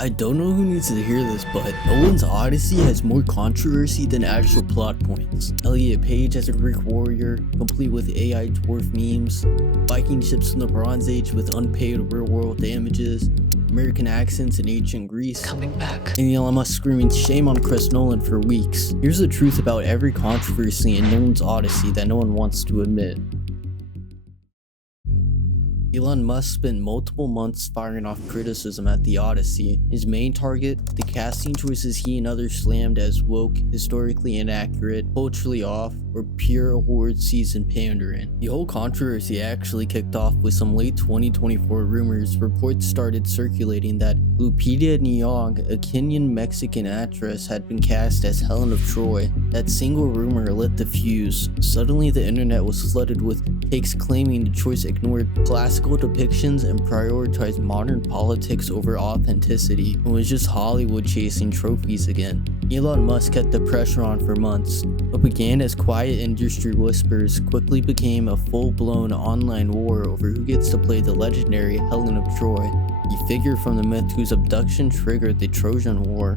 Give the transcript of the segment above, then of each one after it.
I don't know who needs to hear this, but Nolan's Odyssey has more controversy than actual plot points. Elliot Page as a Greek warrior, complete with AI dwarf memes, Viking ships from the Bronze Age with unpaid real-world damages, American accents in ancient Greece, coming back, and Elon Musk screaming shame on Chris Nolan for weeks. Here's the truth about every controversy in Nolan's Odyssey that no one wants to admit. Elon Musk spent multiple months firing off criticism at the Odyssey. His main target, the casting choices he and others slammed as woke, historically inaccurate, culturally off, or pure award season pandering. The whole controversy actually kicked off with some late 2024 rumors. Reports started circulating that Lupita Nyong, a Kenyan-Mexican actress, had been cast as Helen of Troy. That single rumor lit the fuse. Suddenly the internet was flooded with takes claiming the choice ignored classical depictions and prioritized modern politics over authenticity, and was just Hollywood chasing trophies again. Elon Musk kept the pressure on for months. What began as quiet industry whispers quickly became a full-blown online war over who gets to play the legendary Helen of Troy, the figure from the myth whose abduction triggered the Trojan War.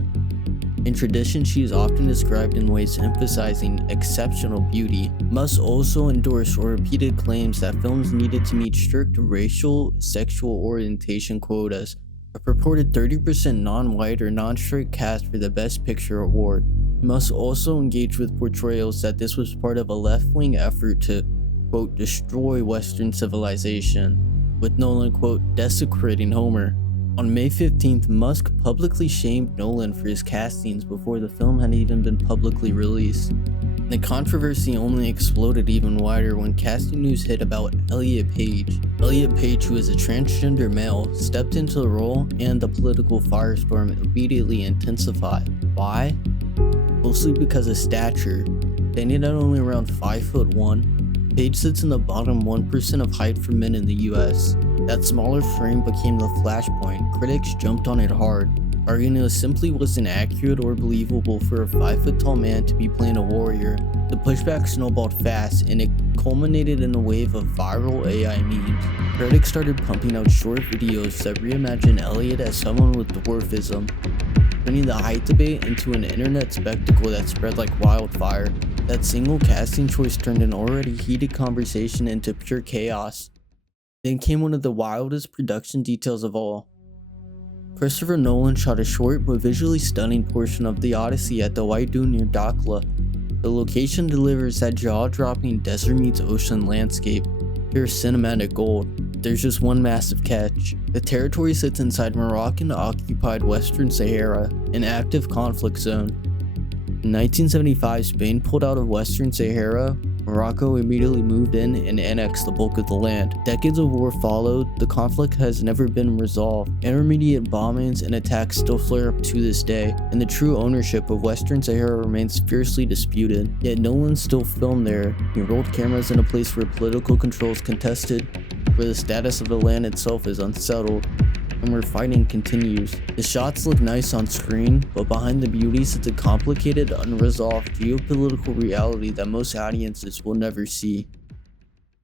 In tradition, she is often described in ways emphasizing exceptional beauty. Musk also endorsed or repeated claims that films needed to meet strict racial, sexual orientation quotas, a purported 30% non-white or non-straight cast for the Best Picture award. Musk also engaged with portrayals that this was part of a left-wing effort to, quote, destroy Western civilization, with Nolan, quote, desecrating Homer. On May 15th, Musk publicly shamed Nolan for his castings before the film had even been publicly released. The controversy only exploded even wider when casting news hit about Elliot Page. Elliot Page, who is a transgender male, stepped into the role, and the political firestorm immediately intensified. Why? Mostly because of stature. Standing at only around 5'1", Page sits in the bottom 1% of height for men in the US. That smaller frame became the flashpoint. Critics jumped on it hard, arguing it simply wasn't accurate or believable for a 5-foot-tall man to be playing a warrior. The pushback snowballed fast, and it culminated in a wave of viral AI memes. Critics started pumping out short videos that reimagined Elliot as someone with dwarfism, turning the height debate into an internet spectacle that spread like wildfire. That single casting choice turned an already heated conversation into pure chaos. Then came one of the wildest production details of all. Chritopher Nolan shot a short but visually stunning portion of the Odyssey at the White Dune near Dakhla. The location delivers that jaw-dropping desert meets ocean landscape, pure cinematic gold. There's just one massive catch. The territory sits inside Moroccan-occupied Western Sahara, an active conflict zone. In 1975, Spain pulled out of Western Sahara. Morocco immediately moved in and annexed the bulk of the land. Decades of war followed. The conflict has never been resolved. Intermediate bombings and attacks still flare up to this day, and the true ownership of Western Sahara remains fiercely disputed. Yet Nolan still filmed there. He rolled cameras in a place where political control is contested, where the status of the land itself is unsettled, and where fighting continues. The shots look nice on screen, but behind the beauty sits a complicated, unresolved geopolitical reality that most audiences will never see.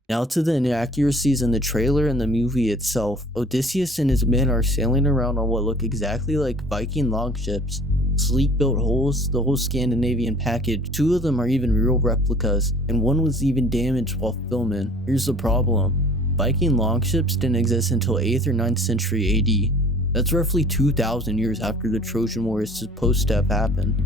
Now to the inaccuracies in the trailer and the movie itself. Odysseus and his men are sailing around on what look exactly like Viking longships. Sleek built hulls, the whole Scandinavian package. 2 of them are even real replicas, and one was even damaged while filming. Here's the problem. Viking longships didn't exist until 8th or 9th century AD. That's roughly 2,000 years after the Trojan War is supposed to have happened.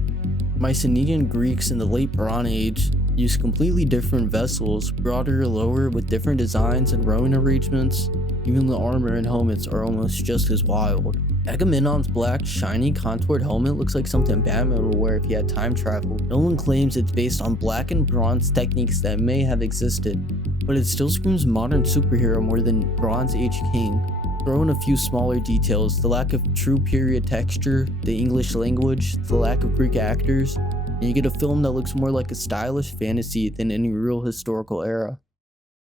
Mycenaean Greeks in the late Bronze Age used completely different vessels, broader or lower, with different designs and rowing arrangements. Even the armor and helmets are almost just as wild. Agamemnon's black, shiny, contoured helmet looks like something Batman would wear if he had time travel. Nolan claims it's based on black and bronze techniques that may have existed, but it still screams modern superhero more than Bronze Age king. Throw in a few smaller details, the lack of true period texture, the English language, the lack of Greek actors, and you get a film that looks more like a stylish fantasy than any real historical era.